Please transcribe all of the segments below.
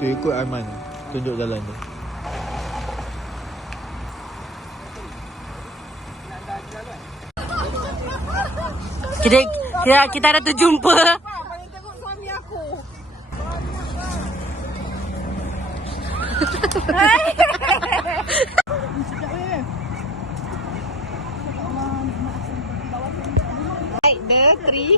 Tu ikut Aiman, tunjuk jalan tu. Kita ada terjumpa. Tengok suami aku. Like the tree.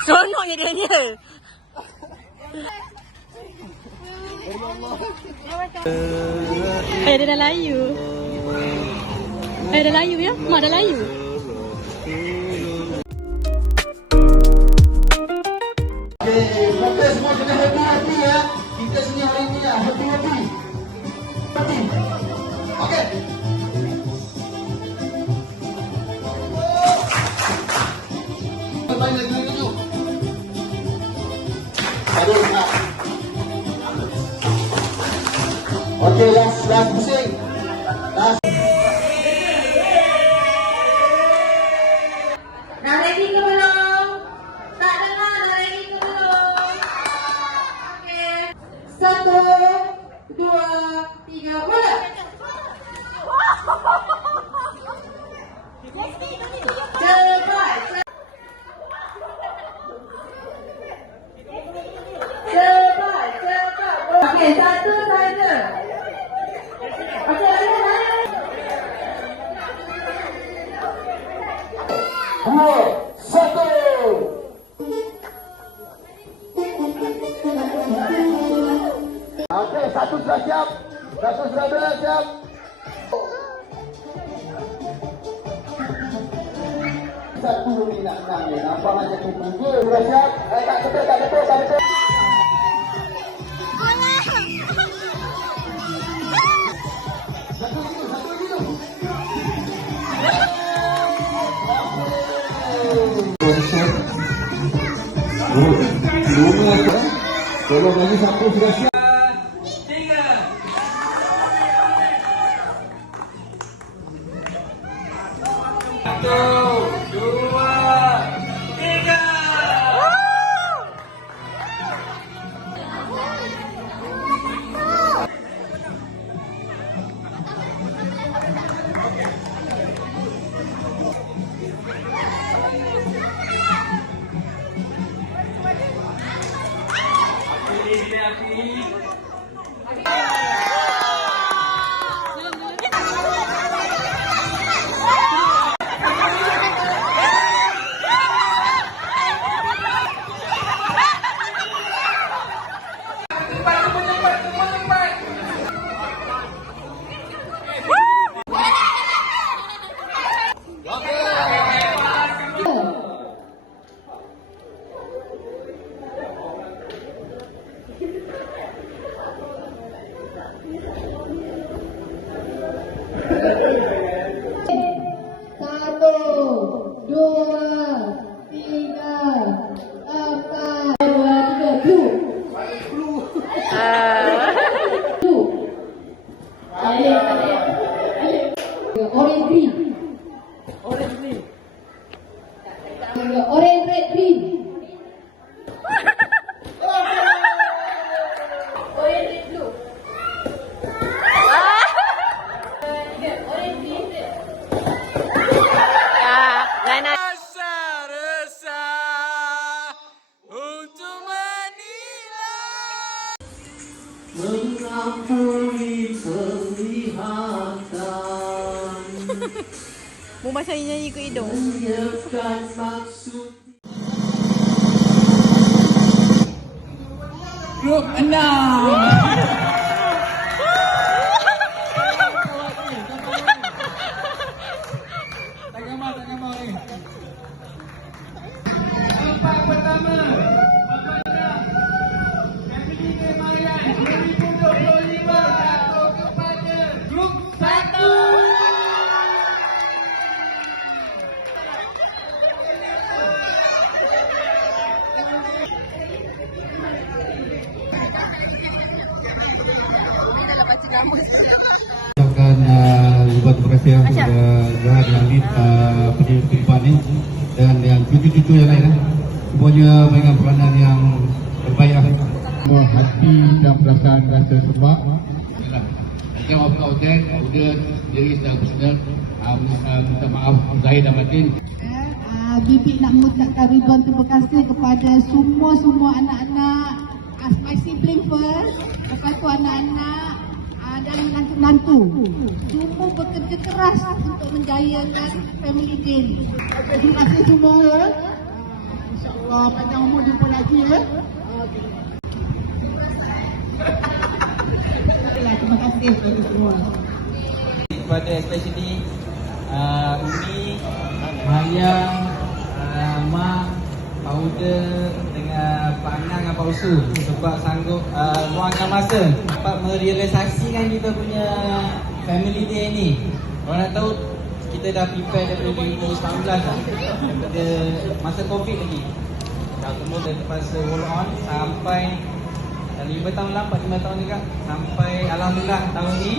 Seronoknya dia. Dia dah layu. Dah layu ya? Mak dah layu. Kita semua kena hati-hati ya. Kita sini hari ini ya, hati-hati. Okey. Banyak lagi tu. Aduh. Okey, last pusing. Last. Dah ready ke belum? Tak dengar dah ready ke belum? Okey. 1, 2, 3, mula. Cepat. Okey, satu saja. Okey, lari. 2, 1. Okey, satu sudah siap. Satu sudah siap. Satu ni nak menang ni. Nampak macam tu. Sudah siap. Tak betul. Satu lagi tu. Kalau bagi satu sudah siap. Orange, red, green. Orange, red, blue. Orange, green, red. Resah untuk menilai. Mengampuni penglihatan. Mu macam nyanyi ke hidung. Menyiapkan maksud. Grup 6. Tak gambar ni. Tempat pertama. Emily Marian 2025 jatuh kepada grup 1. Ucapkan terima kasih kepada Zahar Lalid penyedia kehidupan ini. dan yang cucu-cucu yang lain. Semuanya dengan peranan yang terbaik lah. Semua hati dan perasaan rasa sebab Macam of Kautan, sudah diri secara personal minta maaf zahir dan batin. Bibi nak mengucapkan ribuan terima kasih kepada semua anak-anak, my sibling first, lepas tu anak-anak dan menantu-menantu. Semua bekerja keras untuk menjayakan family day. Terima kasih semua ya. InsyaAllah panjang umur jumpa lagi ya. Terima kasih kepada semua. Kepada especially Umi, Mayang, Mak, Pauda dengan Pak Anang dan Pak Usu sebab sanggup luangkan masa dapat merealisasikan kita punya family day ni. Orang nak tahu kita dah prepare daripada 2019 dah, daripada masa COVID lagi. Dah semua dah terpaksa roll on sampai 5 tahun lah, 4-5 tahun juga sampai alhamdulillah tahun ni